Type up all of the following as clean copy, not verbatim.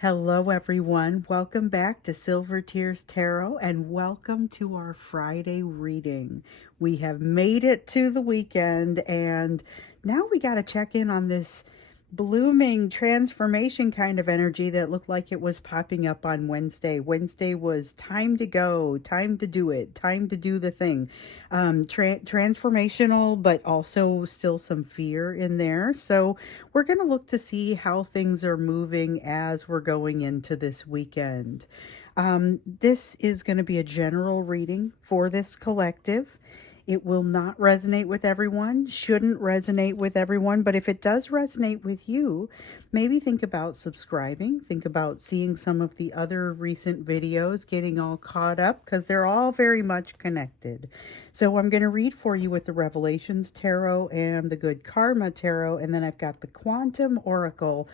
Hello, everyone. Welcome back to Silver Tears Tarot and welcome to our Friday reading. We have made it to the weekend and now we got to check in on this blooming transformation kind of energy that looked like it was popping up on Wednesday. Wednesday was time to go, time to do it, time to do the thing. Transformational, but also still some fear in there. So we're going to look to see how things are moving as we're going into this weekend. This is going to be a general reading for this collective. It will not resonate with everyone, shouldn't resonate with everyone, but if it does resonate with you, maybe think about subscribing, think about seeing some of the other recent videos, getting all caught up, because they're all very much connected. So I'm going to read for you with the Revelations Tarot and the Good Karma Tarot, and then I've got the Quantum Oracle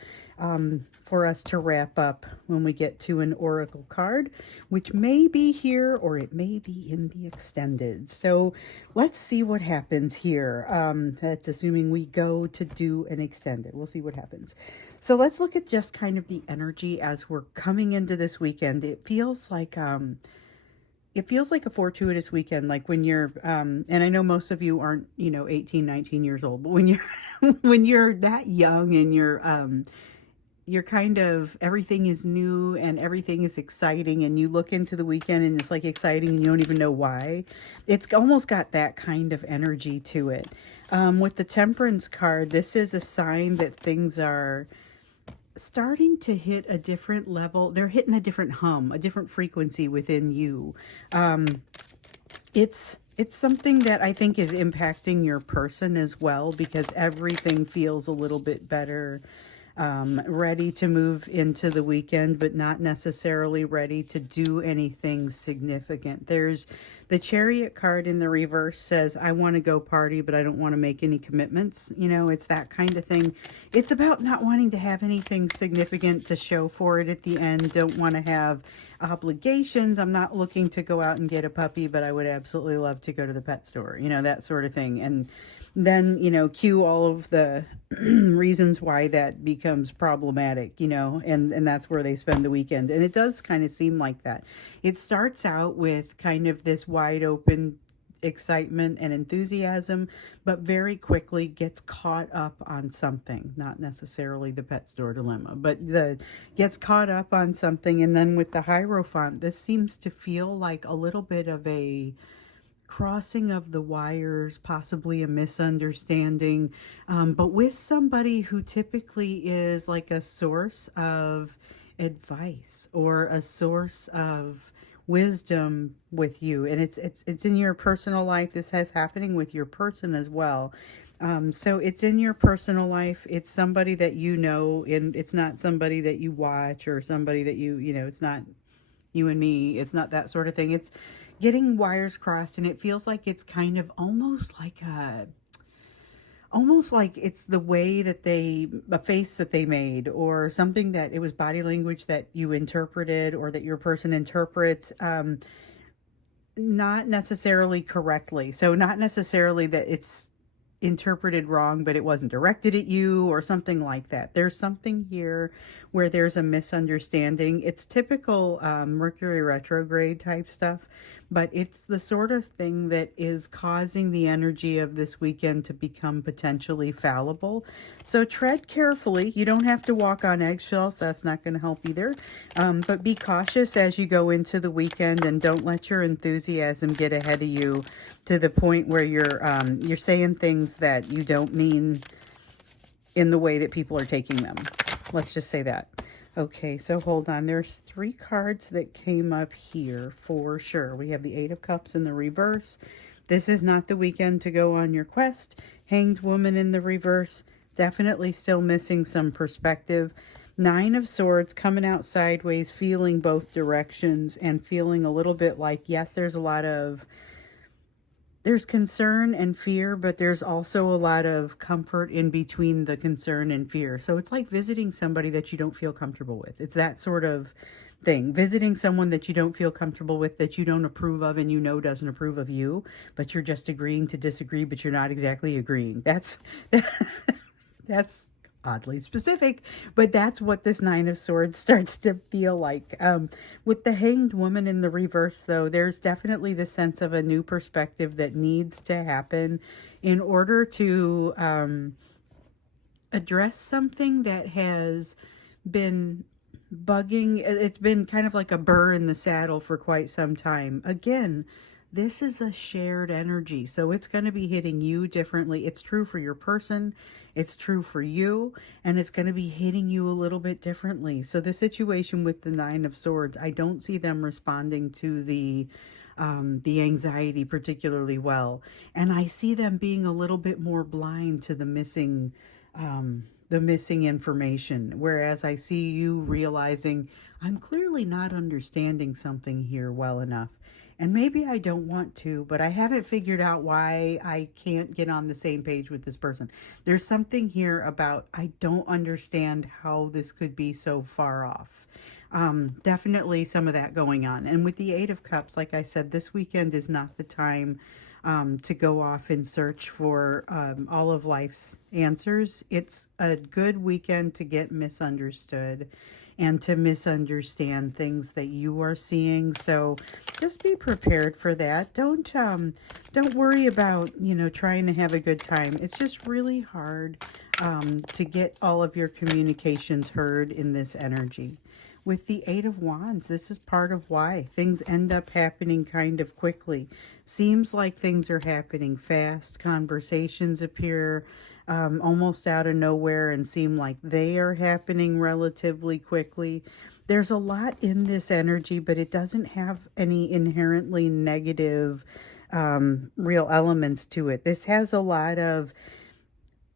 for us to wrap up when we get to an oracle card, which may be here or it may be in the extended. So let's see what happens here. That's assuming we go to do an extended. We'll see what happens. So let's look at just kind of the energy as we're coming into this weekend. It feels like a fortuitous weekend, like when you're and I know most of you aren't 18, 19 years old, but when you're when you're that young and you're kind of, everything is new and everything is exciting and you look into the weekend and it's like exciting and you don't even know why. It's almost got that kind of energy to it. With the Temperance card, this is a sign that things are starting to hit a different level. They're hitting a different hum, a different frequency within you. It's something that I think is impacting your person as well, because everything feels a little bit better, ready to move into the weekend, but not necessarily ready to do anything significant. There's the Chariot card in the reverse says, I want to go party, but I don't want to make any commitments. It's that kind of thing. It's about not wanting to have anything significant to show for it at the end. Don't want to have obligations. I'm not looking to go out and get a puppy, but I would absolutely love to go to the pet store, that sort of thing. And then, cue all of the reasons why that becomes problematic, and that's where they spend the weekend. And it does kind of seem like that. It starts out with kind of this wide open excitement and enthusiasm, but very quickly gets caught up on something, not necessarily the pet store dilemma, but gets caught up on something. And then with the Hierophant, this seems to feel like a little bit of a crossing of the wires, possibly a misunderstanding, but with somebody who typically is like a source of advice or a source of wisdom with you. And it's in your personal life. This has happening with your person as well. So it's in your personal life. It's somebody that and it's not somebody that you watch or somebody that it's not you and me. It's not that sort of thing. It's getting wires crossed, and it feels like it's kind of almost like it's the way that a face that they made, or something that it was body language that you interpreted or that your person interprets, not necessarily correctly. So not necessarily that it's interpreted wrong, but it wasn't directed at you or something like that. There's something here where there's a misunderstanding. It's typical Mercury retrograde type stuff, but it's the sort of thing that is causing the energy of this weekend to become potentially fallible. So tread carefully. You don't have to walk on eggshells. That's not going to help either. But be cautious as you go into the weekend, and don't let your enthusiasm get ahead of you to the point where you're saying things that you don't mean in the way that people are taking them. Let's just say that. Okay, so hold on. There's 3 cards that came up here for sure. We have the 8 of Cups in the reverse. This is not the weekend to go on your quest. Hanged Woman in the reverse. Definitely still missing some perspective. 9 of Swords coming out sideways, feeling both directions and feeling a little bit like, yes, there's concern and fear, but there's also a lot of comfort in between the concern and fear. So it's like visiting somebody that you don't feel comfortable with. It's that sort of thing. Visiting someone that you don't feel comfortable with, that you don't approve of and doesn't approve of you, but you're just agreeing to disagree, but you're not exactly agreeing. That's oddly specific, but that's what this Nine of Swords starts to feel like. With the Hanged Woman in the reverse, though, there's definitely the sense of a new perspective that needs to happen in order to address something that has been bugging. It's been kind of like a burr in the saddle for quite some time. Again, this is a shared energy, so it's going to be hitting you differently. It's true for your person, it's true for you, and it's going to be hitting you a little bit differently. So the situation with the Nine of Swords, I don't see them responding to the anxiety particularly well, and I see them being a little bit more blind to the missing information, whereas I see you realizing I'm clearly not understanding something here well enough. And maybe I don't want to, but I haven't figured out why I can't get on the same page with this person. There's something here about I don't understand how this could be so far off. Definitely some of that going on. And with the Eight of Cups, like I said, this weekend is not the time to go off and search for all of life's answers. It's a good weekend to get misunderstood and to misunderstand things that you are seeing. So just be prepared for that. Don't worry about, trying to have a good time. It's just really hard to get all of your communications heard in this energy. With the Eight of Wands, this is part of why things end up happening kind of quickly. Seems like things are happening fast. Conversations appear almost out of nowhere and seem like they are happening relatively quickly. There's a lot in this energy, but it doesn't have any inherently negative real elements to it. This has a lot of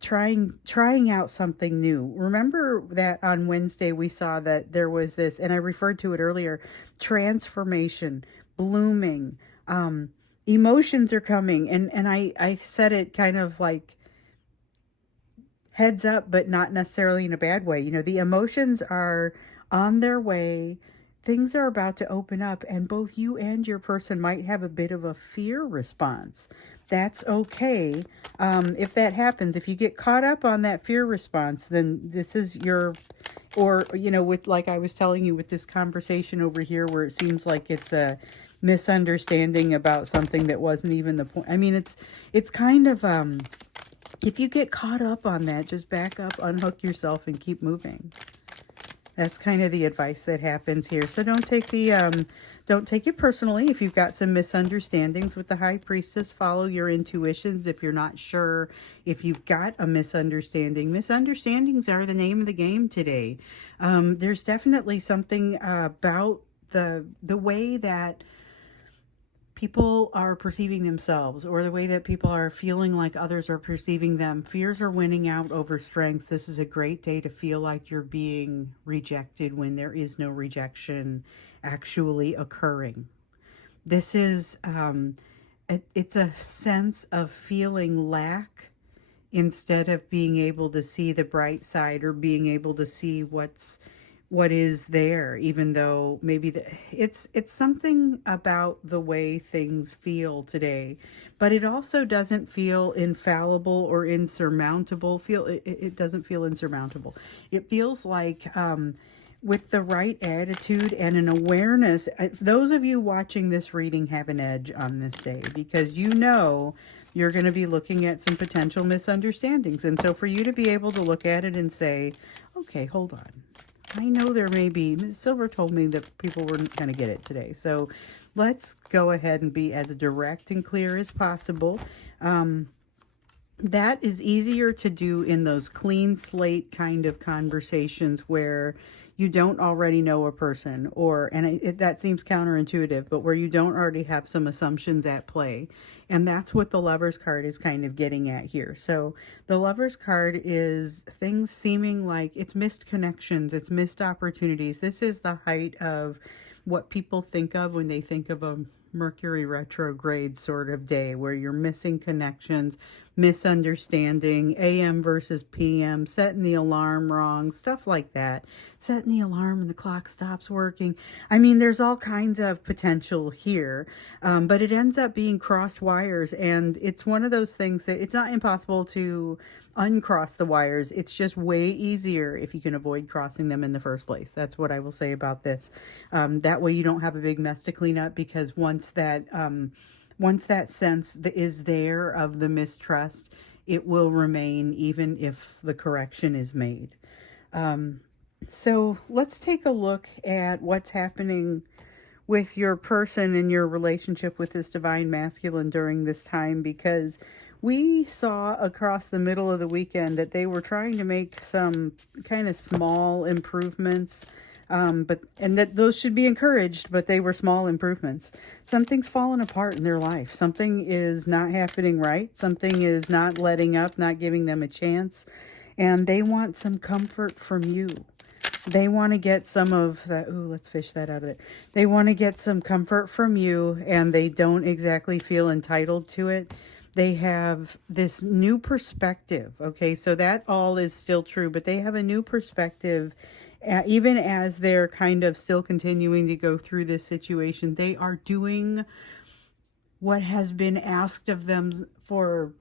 trying out something new. Remember that on Wednesday we saw that there was this, and I referred to it earlier, transformation, blooming, emotions are coming, and I said it kind of like heads up, but not necessarily in a bad way. The emotions are on their way. Things are about to open up, and both you and your person might have a bit of a fear response. That's okay. If that happens, if you get caught up on that fear response, then this is with, like I was telling you with this conversation over here where it seems like it's a misunderstanding about something that wasn't even the point. I mean, it's kind of, if you get caught up on that, just back up, unhook yourself, and keep moving. That's kind of the advice that happens here. So don't take it personally if you've got some misunderstandings with the High Priestess. Follow your intuitions if you're not sure if you've got a misunderstanding. Misunderstandings are the name of the game today. There's definitely something about the way that people are perceiving themselves, or the way that people are feeling like others are perceiving them. Fears are winning out over strengths. This is a great day to feel like you're being rejected when there is no rejection actually occurring. This is, it's a sense of feeling lack instead of being able to see the bright side, or being able to see what is there, even though maybe it's something about the way things feel today, but it also doesn't feel infallible or insurmountable. It doesn't feel insurmountable. It feels like with the right attitude and an awareness, those of you watching this reading have an edge on this day, because you're going to be looking at some potential misunderstandings. And so for you to be able to look at it and say, okay, hold on, I know there may be, Ms. Silver told me that people weren't going to get it today. So let's go ahead and be as direct and clear as possible. That is easier to do in those clean slate kind of conversations where you don't already know a person, that seems counterintuitive, but where you don't already have some assumptions at play. And that's what the Lover's card is kind of getting at here. So the Lover's card is things seeming like it's missed connections, it's missed opportunities. This is the height of what people think of when they think of a Mercury retrograde sort of day, where you're missing connections, misunderstanding, AM versus PM, setting the alarm wrong, stuff like that. Setting the alarm and the clock stops working. I mean, there's all kinds of potential here, but it ends up being crossed wires, and it's one of those things that it's not impossible to uncross the wires. It's just way easier if you can avoid crossing them in the first place. That's what I will say about this. That way you don't have a big mess to clean up, because once that sense is there of the mistrust, it will remain even if the correction is made. So let's take a look at what's happening with your person and your relationship with this divine masculine during this time, because we saw across the middle of the weekend that they were trying to make some kind of small improvements, and that those should be encouraged, but they were small improvements. Something's fallen apart in their life. Something is not happening right. Something is not letting up, not giving them a chance, and they want some comfort from you. They want to get some of that. Ooh, let's fish that out of it. They want to get some comfort from you, and they don't exactly feel entitled to it. They have this new perspective. Okay, so that all is still true, but they have a new perspective. Even as they're kind of still continuing to go through this situation, they are doing what has been asked of them for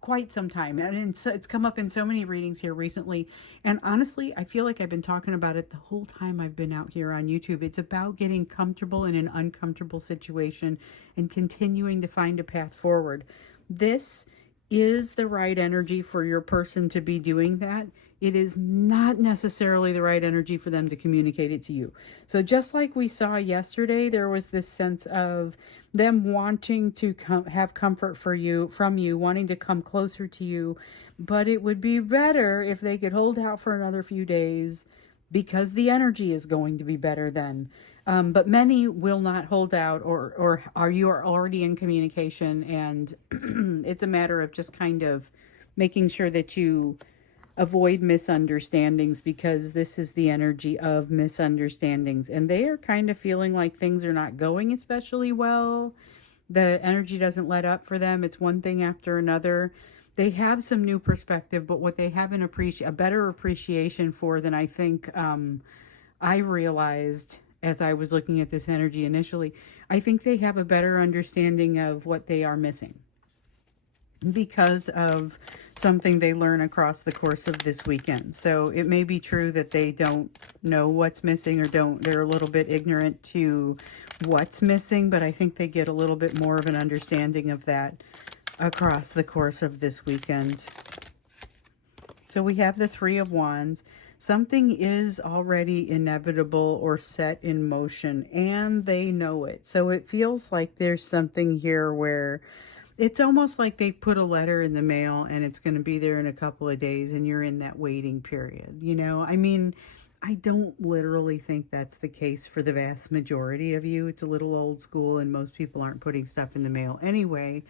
quite some time, and it's come up in so many readings here recently, and honestly I feel like I've been talking about it the whole time I've been out here on YouTube. It's about getting comfortable in an uncomfortable situation and continuing to find a path forward. This is the right energy for your person to be doing that. It is not necessarily the right energy for them to communicate it to you. So just like we saw yesterday, there was this sense of them wanting to have comfort from you, wanting to come closer to you, but it would be better if they could hold out for another few days, because the energy is going to be better then. But many will not hold out, or you are already in communication, and it's a matter of just kind of making sure that you avoid misunderstandings, because this is the energy of misunderstandings, and they are kind of feeling like things are not going especially well. The energy doesn't let up for them. It's one thing after another. They have some new perspective, but what they have a better appreciation for than I think I realized as I was looking at this energy initially, I think they have a better understanding of what they are missing, because of something they learn across the course of this weekend. So it may be true that they don't know what's missing, or they're a little bit ignorant to what's missing, but I think they get a little bit more of an understanding of that across the course of this weekend. So we have the Three of Wands. Something is already inevitable or set in motion, and they know it. So it feels like there's something here where it's almost like they put a letter in the mail and it's going to be there in a couple of days, and you're in that waiting period. I mean, I don't literally think that's the case for the vast majority of you. It's a little old school, and most people aren't putting stuff in the mail anyway,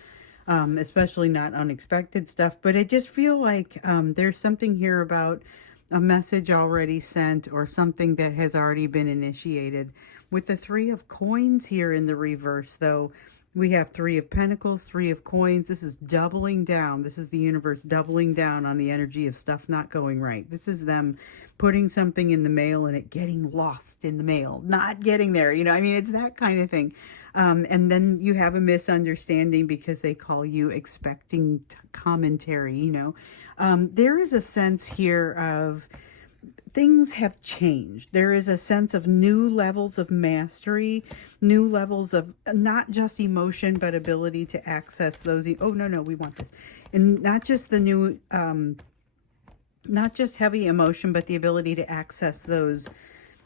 especially not unexpected stuff. But I just feel like there's something here about a message already sent, or something that has already been initiated. With the Three of Coins here in the reverse, though, we have Three of Pentacles, Three of Coins. This is doubling down. This is the universe doubling down on the energy of stuff not going right. This is them putting something in the mail and it getting lost in the mail, not getting there. I mean, it's that kind of thing. And then you have a misunderstanding because they call you expecting commentary. There is a sense here of things have changed. There is a sense of new levels of mastery, new levels of not just emotion, but ability to access those. Oh, no, we want this. And not just the new, not just heavy emotion, but the ability to access those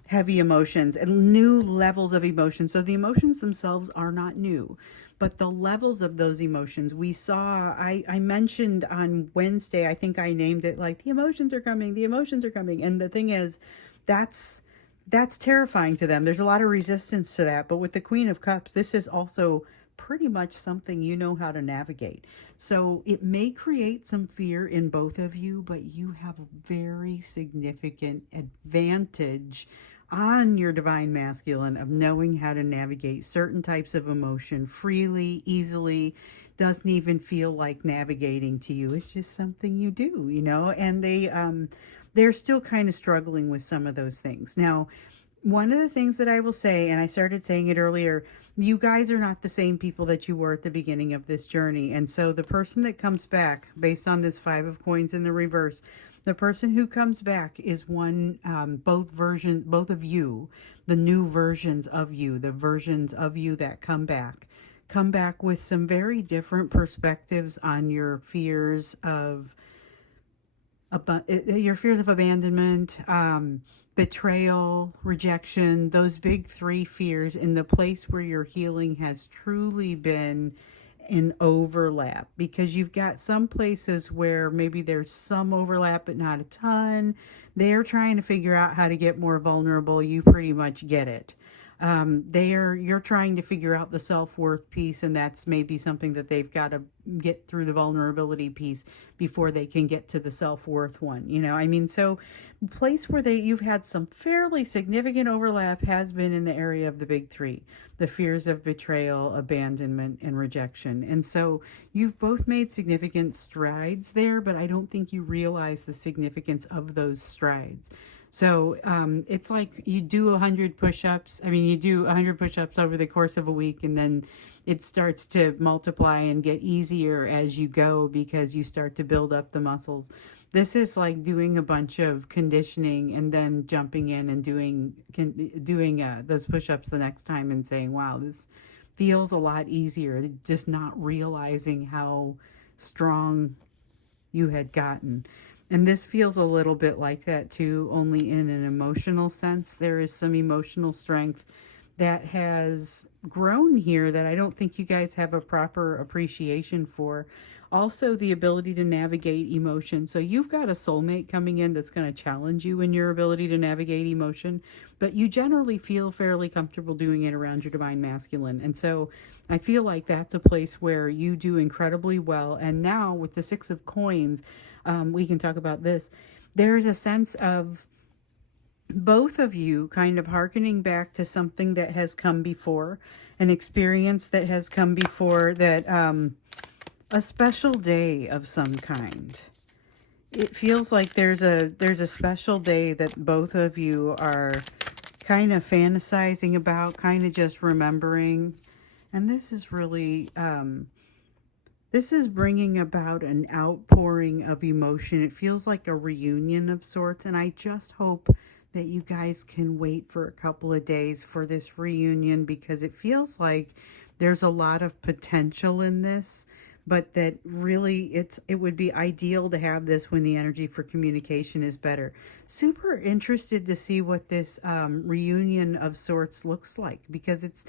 heavy emotions and new levels of emotion. So the emotions themselves are not new, but the levels of those emotions we saw, I mentioned on Wednesday, I think I named it like the emotions are coming. And the thing is, that's terrifying to them. There's a lot of resistance to that. But with the Queen of Cups, this is also pretty much something you know how to navigate. So it may create some fear in both of you, but you have a very significant advantage on your divine masculine of knowing how to navigate certain types of emotion freely, easily. Doesn't even feel like navigating to you. It's just something you do, you know, and they're still kind of struggling with some of those things. Now, one of the things that I will say, and I started saying it earlier, you guys are not the same people that you were at the beginning of this journey. And so the person that comes back, based on this 5 of coins in the reverse, the person who comes back is one, both of you, the new versions of you, the versions of you that come back with some very different perspectives on your fears of abandonment, betrayal, rejection, those big 3 fears, in the place where your healing has truly been in overlap, because you've got some places where maybe there's some overlap but not a ton. They're trying to figure out how to get more vulnerable. You pretty much get it. You're trying to figure out the self-worth piece, and that's maybe something that they've got to get through the vulnerability piece before they can get to the self-worth one. You know, I mean, so the place where you've had some fairly significant overlap has been in the area of the big 3, the fears of betrayal, abandonment, and rejection. And so you've both made significant strides there, but I don't think you realize the significance of those strides. So it's like you do 100 push-ups. I mean, you do 100 push-ups over the course of a week, and then it starts to multiply and get easier as you go because you start to build up the muscles. This is like doing a bunch of conditioning and then jumping in and doing those push-ups the next time and saying, wow, this feels a lot easier. Just not realizing how strong you had gotten. And this feels a little bit like that too, only in an emotional sense. There is some emotional strength that has grown here that I don't think you guys have a proper appreciation for. Also, the ability to navigate emotion. So you've got a soulmate coming in that's going to challenge you in your ability to navigate emotion, but you generally feel fairly comfortable doing it around your divine masculine. And so I feel like that's a place where you do incredibly well. And now with the 6 of coins, we can talk about this. There's a sense of both of you kind of hearkening back to something that has come before, an experience that has come before, that a special day of some kind. It feels like there's a special day that both of you are kind of fantasizing about, kind of just remembering. And this is really this is bringing about an outpouring of emotion. It feels like a reunion of sorts, and I just hope that you guys can wait for a couple of days for this reunion, because it feels like there's a lot of potential in this, but that really it would be ideal to have this when the energy for communication is better. Super interested to see what this reunion of sorts looks like, because it's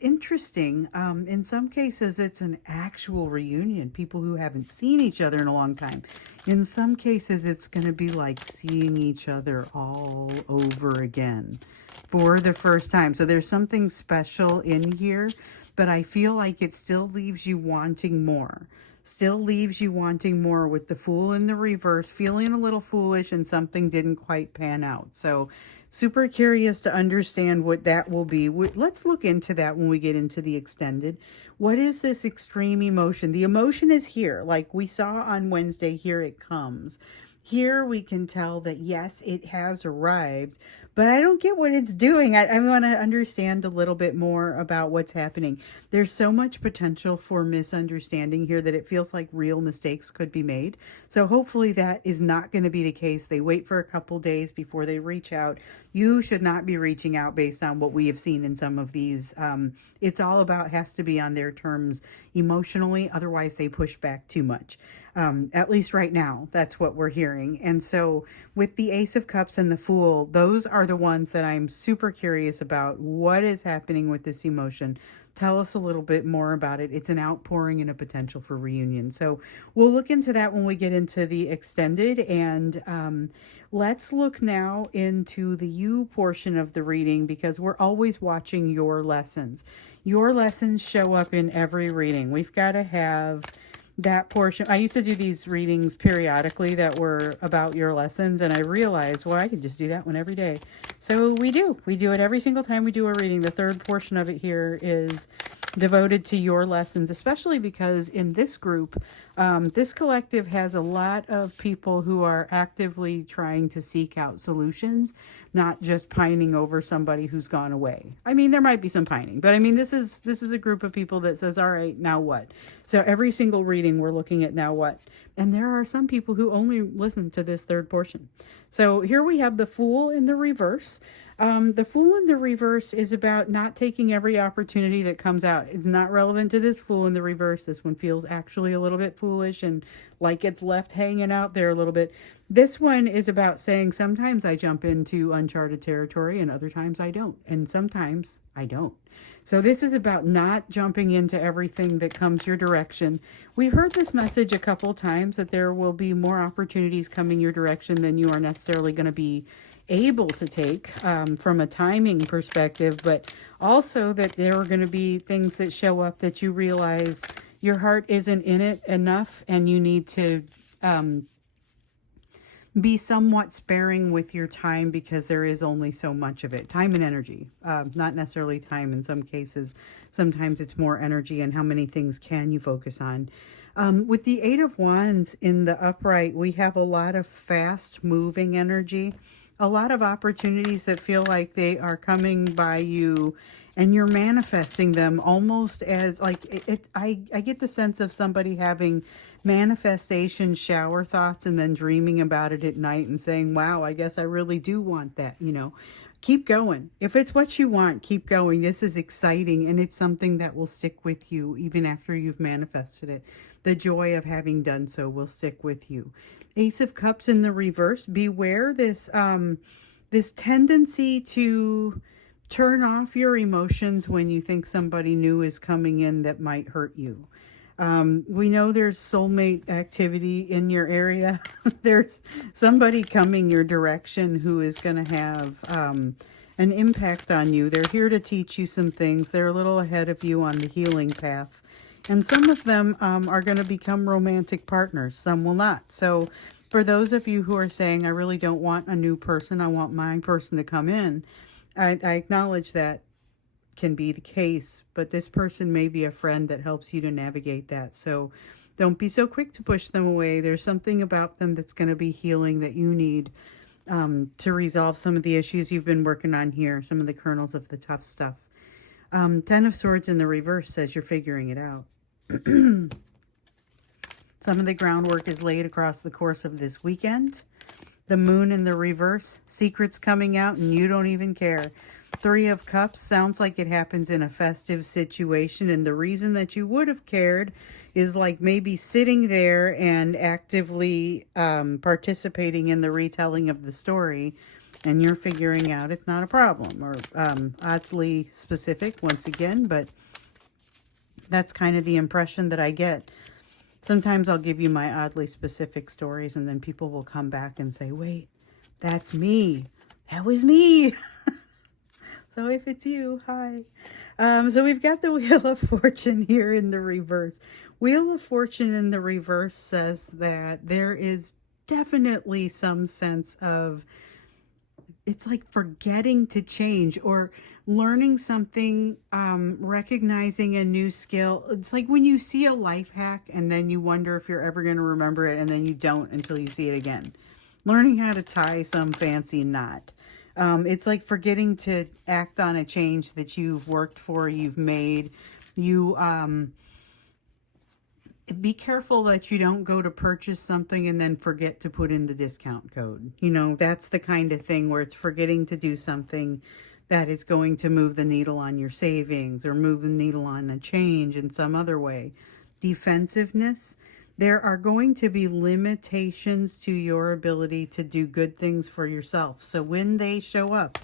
interesting. In some cases, it's an actual reunion, people who haven't seen each other in a long time. In some cases, it's going to be like seeing each other all over again for the first time. So there's something special in here, but I feel like it still leaves you wanting more. Still leaves you wanting more with the Fool in the reverse, feeling a little foolish and something didn't quite pan out. So super curious to understand what that will be. Let's look into that when we get into the extended. What is this extreme emotion? The emotion is here. Like we saw on Wednesday, here it comes. Here we can tell that, yes, it has arrived, but I don't get what it's doing. I want to understand a little bit more about what's happening. There's so much potential for misunderstanding here that it feels like real mistakes could be made. So hopefully that is not going to be the case. They wait for a couple days before they reach out. You should not be reaching out based on what we have seen in some of these. It's all about, has to be on their terms emotionally. Otherwise they push back too much. At least right now, that's what we're hearing. And so with the Ace of Cups and the Fool, those are the ones that I'm super curious about. What is happening with this emotion? Tell us a little bit more about it. It's an outpouring and a potential for reunion. So we'll look into that when we get into the extended. And let's look now into the you portion of the reading, because we're always watching your lessons. Your lessons show up in every reading. We've got to have that portion. I used to do these readings periodically that were about your lessons, and I realized, well, I could just do that one every day. So we do it every single time we do a reading. The third portion of it here is devoted to your lessons, especially because in this group, this collective has a lot of people who are actively trying to seek out solutions, not just pining over somebody who's gone away. I mean, there might be some pining, but I mean, this is a group of people that says, all right, now what? So every single reading we're looking at now what? And there are some people who only listen to this third portion. So here we have the Fool in the reverse. The Fool in the reverse is about not taking every opportunity that comes out. It's not relevant to this Fool in the reverse. This one feels actually a little bit foolish and like it's left hanging out there a little bit. This one is about saying sometimes I jump into uncharted territory and other times I don't. And sometimes I don't. So this is about not jumping into everything that comes your direction. We've heard this message a couple times that there will be more opportunities coming your direction than you are necessarily going to be able to take from a timing perspective, but also that there are going to be things that show up that you realize your heart isn't in it enough and you need to be somewhat sparing with your time because there is only so much of it. Time and energy, not necessarily time in some cases. Sometimes it's more energy and how many things can you focus on. With the Eight of Wands in the upright, we have a lot of fast moving energy, a lot of opportunities that feel like they are coming by you and you're manifesting them almost as like I get the sense of somebody having manifestation shower thoughts and then dreaming about it at night and saying, wow, I guess I really do want that, you know. Keep going. If it's what you want, keep going. This is exciting and it's something that will stick with you even after you've manifested it. The joy of having done so will stick with you. Ace of Cups in the reverse. Beware this this tendency to turn off your emotions when you think somebody new is coming in that might hurt you. We know there's soulmate activity in your area. There's somebody coming your direction who is going to have an impact on you. They're here to teach you some things. They're a little ahead of you on the healing path. And some of them are going to become romantic partners. Some will not. So for those of you who are saying, I really don't want a new person, I want my person to come in, I acknowledge that can be the case, but this person may be a friend that helps you to navigate that. So don't be so quick to push them away. There's something about them that's going to be healing that you need to resolve some of the issues you've been working on here, some of the kernels of the tough stuff. Ten of Swords in the reverse says you're figuring it out. Some of the groundwork is laid across the course of this weekend. The Moon in the reverse, secrets coming out and you don't even care. Three of Cups sounds like it happens in a festive situation, and the reason that you would have cared is like maybe sitting there and actively participating in the retelling of the story, and you're figuring out it's not a problem, or oddly specific once again, but that's kind of the impression that I get. Sometimes I'll give you my oddly specific stories and then people will come back and say, wait, that's me. That was me. So if it's you, hi. So we've got the Wheel of Fortune here in the reverse. Wheel of Fortune in the reverse says that there is definitely some sense of, it's like forgetting to change or learning something, recognizing a new skill. It's like when you see a life hack and then you wonder if you're ever going to remember it and then you don't until you see it again. Learning how to tie some fancy knot. It's like forgetting to act on a change that you've worked for, you've made. You be careful that you don't go to purchase something and then forget to put in the discount code. You know, that's the kind of thing where it's forgetting to do something that is going to move the needle on your savings or move the needle on a change in some other way. Defensiveness. There are going to be limitations to your ability to do good things for yourself. So when they show up,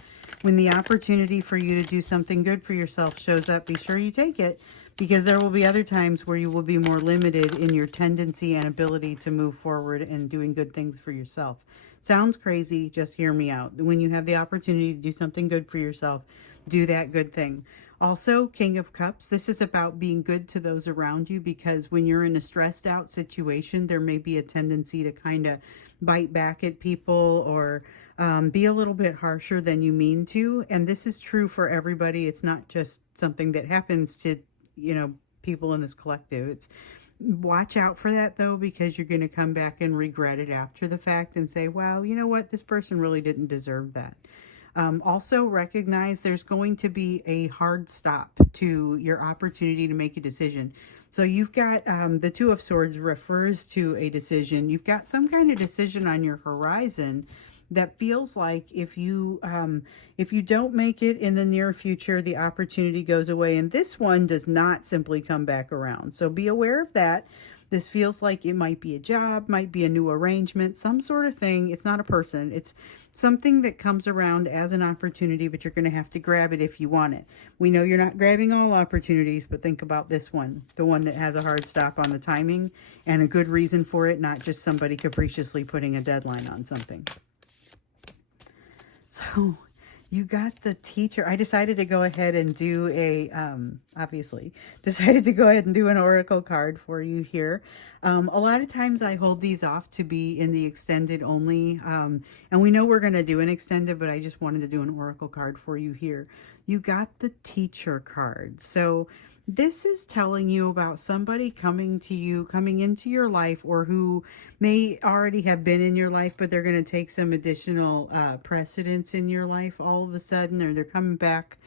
when the opportunity for you to do something good for yourself shows up, be sure you take it, because there will be other times where you will be more limited in your tendency and ability to move forward and doing good things for yourself. Sounds crazy, just hear me out. When you have the opportunity to do something good for yourself, do that good thing. Also, King of Cups, this is about being good to those around you, because when you're in a stressed out situation, there may be a tendency to kind of bite back at people or be a little bit harsher than you mean to. And this is true for everybody. It's not just something that happens to, people in this collective. It's watch out for that though, because you're going to come back and regret it after the fact and say, wow, you know what? This person really didn't deserve that. Also recognize there's going to be a hard stop to your opportunity to make a decision. So you've got the Two of Swords refers to a decision. You've got some kind of decision on your horizon that feels like if you don't make it in the near future, the opportunity goes away. And this one does not simply come back around. So be aware of that. This feels like it might be a job, might be a new arrangement, some sort of thing. It's not a person. It's something that comes around as an opportunity, but you're going to have to grab it if you want it. We know you're not grabbing all opportunities, but think about this one, the one that has a hard stop on the timing and a good reason for it, not just somebody capriciously putting a deadline on something. So you got the Teacher. I decided to go ahead and do obviously decided to go ahead and do an oracle card for you here. A lot of times I hold these off to be in the extended only. And we know we're going to do an extended, but I just wanted to do an oracle card for you here. You got the Teacher card. So this is telling you about somebody coming to you, coming into your life, or who may already have been in your life, but they're going to take some additional precedence in your life all of a sudden, or they're coming back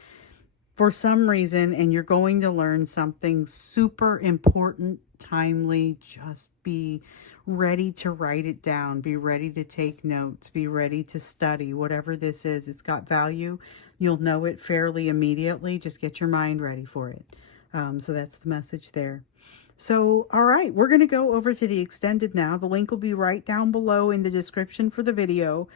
for some reason, and you're going to learn something super important, timely. Just be ready to write it down. Be ready to take notes. Be ready to study. Whatever this is, it's got value. You'll know it fairly immediately. Just get your mind ready for it. So that's the message there. So, all right, we're going to go over to the extended now. The link will be right down below in the description for the video.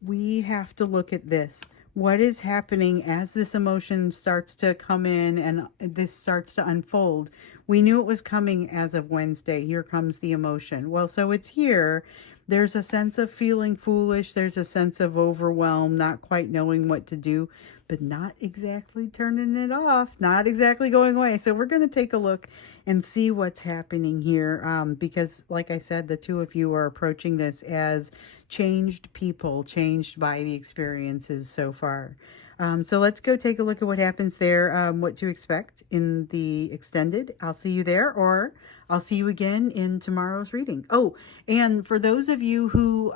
We have to look at this. What is happening as this emotion starts to come in and this starts to unfold? We knew it was coming as of Wednesday. Here comes the emotion. Well, so it's here. There's a sense of feeling foolish. There's a sense of overwhelm, not quite knowing what to do, but not exactly turning it off, not exactly going away. So we're going to take a look and see what's happening here, because like I said, the two of you are approaching this as changed people, changed by the experiences so far. So let's go take a look at what happens there, what to expect in the extended. I'll see you there, or I'll see you again in tomorrow's reading. Oh, and for those of you who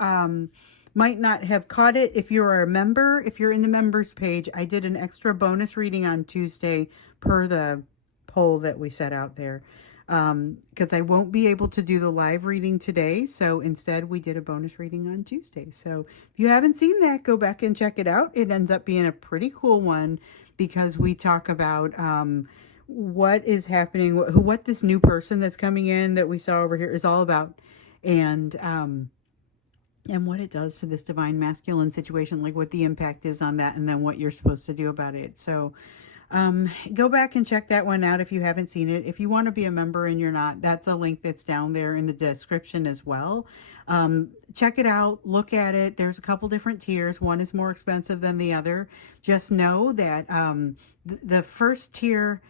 might not have caught it, if you're a member, if you're in the members page, I did an extra bonus reading on Tuesday per the poll that we set out there. Because I won't be able to do the live reading today. So instead we did a bonus reading on Tuesday. So if you haven't seen that, go back and check it out. It ends up being a pretty cool one because we talk about what is happening, what this new person that's coming in that we saw over here is all about, and what it does to this divine masculine situation, like what the impact is on that, and then what you're supposed to do about it. So go back and check that one out if you haven't seen it. If you want to be a member and you're not, that's a link that's down there in the description as well. Check it out, look at it. There's a couple different tiers. One is more expensive than the other. Just know that the first tier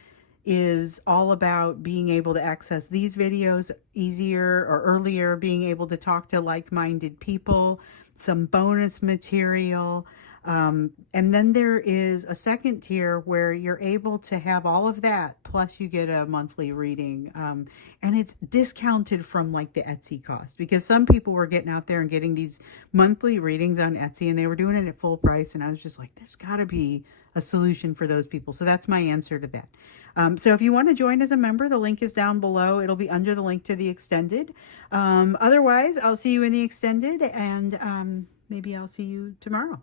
is all about being able to access these videos easier or earlier, being able to talk to like-minded people, some bonus material. And then there is a second tier where you're able to have all of that, plus you get a monthly reading. And it's discounted from like the Etsy cost, because some people were getting out there and getting these monthly readings on Etsy and they were doing it at full price. And I was just like, there's gotta be a solution for those people. So that's my answer to that. So if you want to join as a member, the link is down below. It'll be under the link to the extended. Otherwise, I'll see you in the extended, and maybe I'll see you tomorrow.